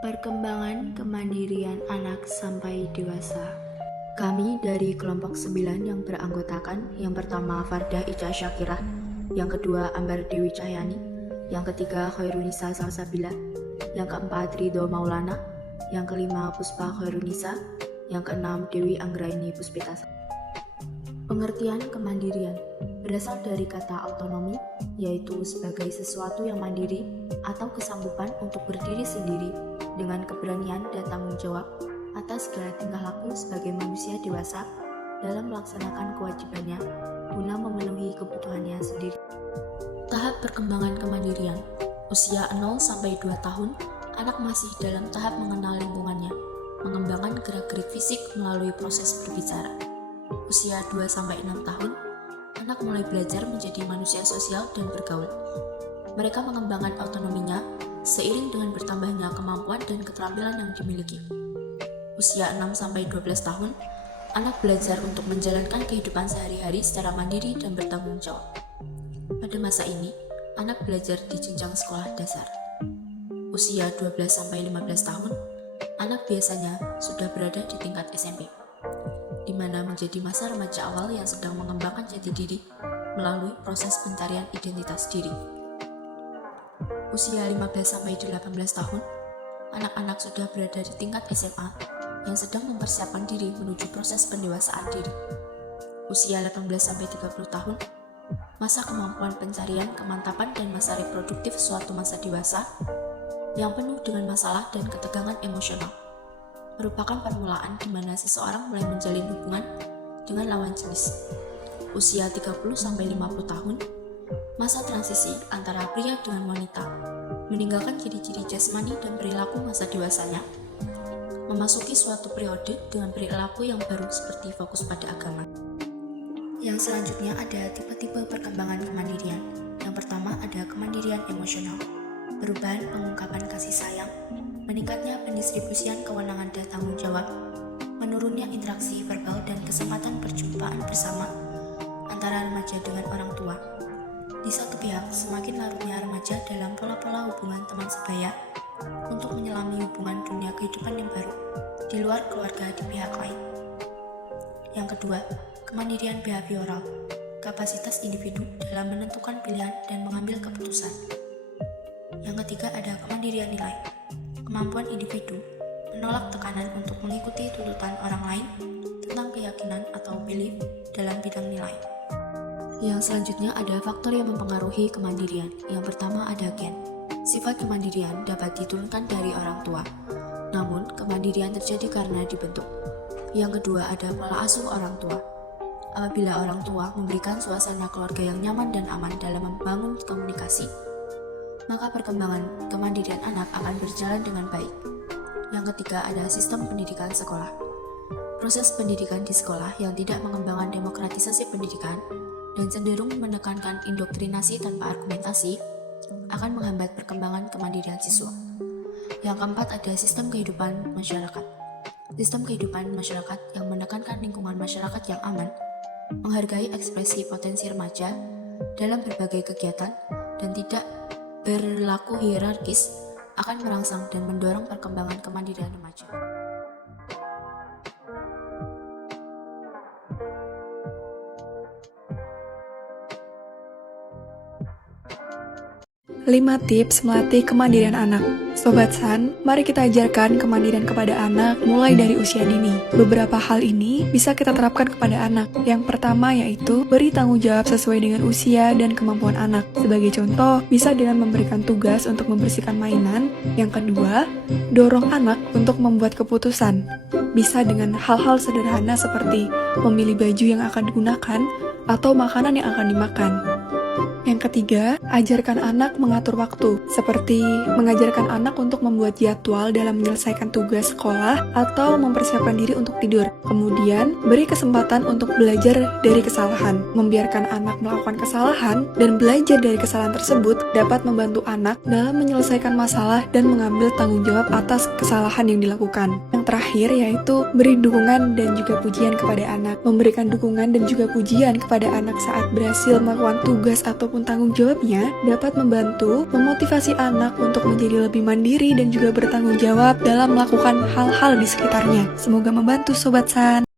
Perkembangan kemandirian anak sampai dewasa. Kami dari kelompok 9 yang beranggotakan yang pertama Fardah Ica Syakirah, yang kedua Ambar Dewi Cahyani, yang ketiga Khairunisa Salsabila, yang keempat Ridho Maulana, yang kelima Puspa Khairunisa, yang keenam Dewi Anggraini Puspita. Pengertian kemandirian berasal dari kata autonomi, yaitu sebagai sesuatu yang mandiri atau kesanggupan untuk berdiri sendiri dengan keberanian dan tanggung jawab atas segala tingkah laku sebagai manusia dewasa dalam melaksanakan kewajibannya guna memenuhi kebutuhannya sendiri. Tahap perkembangan kemandirian. Usia 0-2 tahun, anak masih dalam tahap mengenal lingkungannya, mengembangkan gerak-gerik fisik melalui proses berbicara. Usia 2-6 tahun, anak mulai belajar menjadi manusia sosial dan bergaul. Mereka mengembangkan autonominya seiring dengan bertambahnya kemampuan dan keterampilan yang dimiliki. Usia 6-12 tahun, anak belajar untuk menjalankan kehidupan sehari-hari secara mandiri dan bertanggung jawab. Pada masa ini, anak belajar di jenjang sekolah dasar. Usia 12-15 tahun, anak biasanya sudah berada di tingkat SMP, di mana menjadi masa remaja awal yang sedang mengembangkan jati diri melalui proses pencarian identitas diri. Usia 15-18 tahun, anak-anak sudah berada di tingkat SMA yang sedang mempersiapkan diri menuju proses pendewasaan diri. Usia 18-30 tahun, masa kemampuan pencarian, kemantapan, dan masa reproduktif suatu masa dewasa yang penuh dengan masalah dan ketegangan emosional, merupakan permulaan di mana seseorang mulai menjalin hubungan dengan lawan jenis. Usia 30-50 tahun, masa transisi antara pria dengan wanita, meninggalkan ciri-ciri jasmani dan perilaku masa dewasanya, memasuki suatu periode dengan perilaku yang baru seperti fokus pada agama. Yang selanjutnya ada tipe-tipe perkembangan kemandirian. Yang pertama ada kemandirian emosional, perubahan pengungkapan kasih sayang, meningkatnya pendistribusian kewenangan dan tanggung jawab, menurunnya interaksi verbal dan kesempatan perjumpaan bersama antara remaja dengan orang tua. Di satu pihak, semakin larutnya remaja dalam pola-pola hubungan teman sebaya untuk menyelami hubungan dunia kehidupan yang baru di luar keluarga di pihak lain. Yang kedua, kemandirian behavioral, kapasitas individu dalam menentukan pilihan dan mengambil keputusan. Yang ketiga ada kemandirian nilai, kemampuan individu menolak tekanan untuk mengikuti tuntutan orang lain tentang keyakinan atau belief dalam bidang nilai. Yang selanjutnya ada faktor yang mempengaruhi kemandirian. Yang pertama ada gen. Sifat kemandirian dapat diturunkan dari orang tua, namun kemandirian terjadi karena dibentuk. Yang kedua ada pola asuh orang tua. Apabila orang tua memberikan suasana keluarga yang nyaman dan aman dalam membangun komunikasi, maka perkembangan kemandirian anak akan berjalan dengan baik. Yang ketiga ada sistem pendidikan sekolah. Proses pendidikan di sekolah yang tidak mengembangkan demokratisasi pendidikan dan cenderung menekankan indoktrinasi tanpa argumentasi akan menghambat perkembangan kemandirian siswa. Yang keempat ada sistem kehidupan masyarakat. Sistem kehidupan masyarakat yang menekankan lingkungan masyarakat yang aman, menghargai ekspresi potensi remaja dalam berbagai kegiatan, dan tidak berlaku hierarkis akan merangsang dan mendorong perkembangan kemandirian remaja. 5 tips melatih kemandirian anak. Sobat San, mari kita ajarkan kemandirian kepada anak mulai dari usia dini. Beberapa hal ini bisa kita terapkan kepada anak. Yang pertama yaitu beri tanggung jawab sesuai dengan usia dan kemampuan anak. Sebagai contoh, bisa dengan memberikan tugas untuk membersihkan mainan. Yang kedua, dorong anak untuk membuat keputusan. Bisa dengan hal-hal sederhana seperti memilih baju yang akan digunakan atau makanan yang akan dimakan. Yang ketiga, ajarkan anak mengatur waktu, seperti mengajarkan anak untuk membuat jadwal dalam menyelesaikan tugas sekolah atau mempersiapkan diri untuk tidur. Kemudian, beri kesempatan untuk belajar dari kesalahan. Membiarkan anak melakukan kesalahan dan belajar dari kesalahan tersebut dapat membantu anak dalam menyelesaikan masalah dan mengambil tanggung jawab atas kesalahan yang dilakukan. Yang terakhir yaitu beri dukungan dan juga pujian kepada anak. Memberikan dukungan dan juga pujian kepada anak saat berhasil melakukan tugas ataupun tanggung jawabnya dapat membantu memotivasi anak untuk menjadi lebih mandiri dan juga bertanggung jawab dalam melakukan hal-hal di sekitarnya. Semoga membantu Sobat San.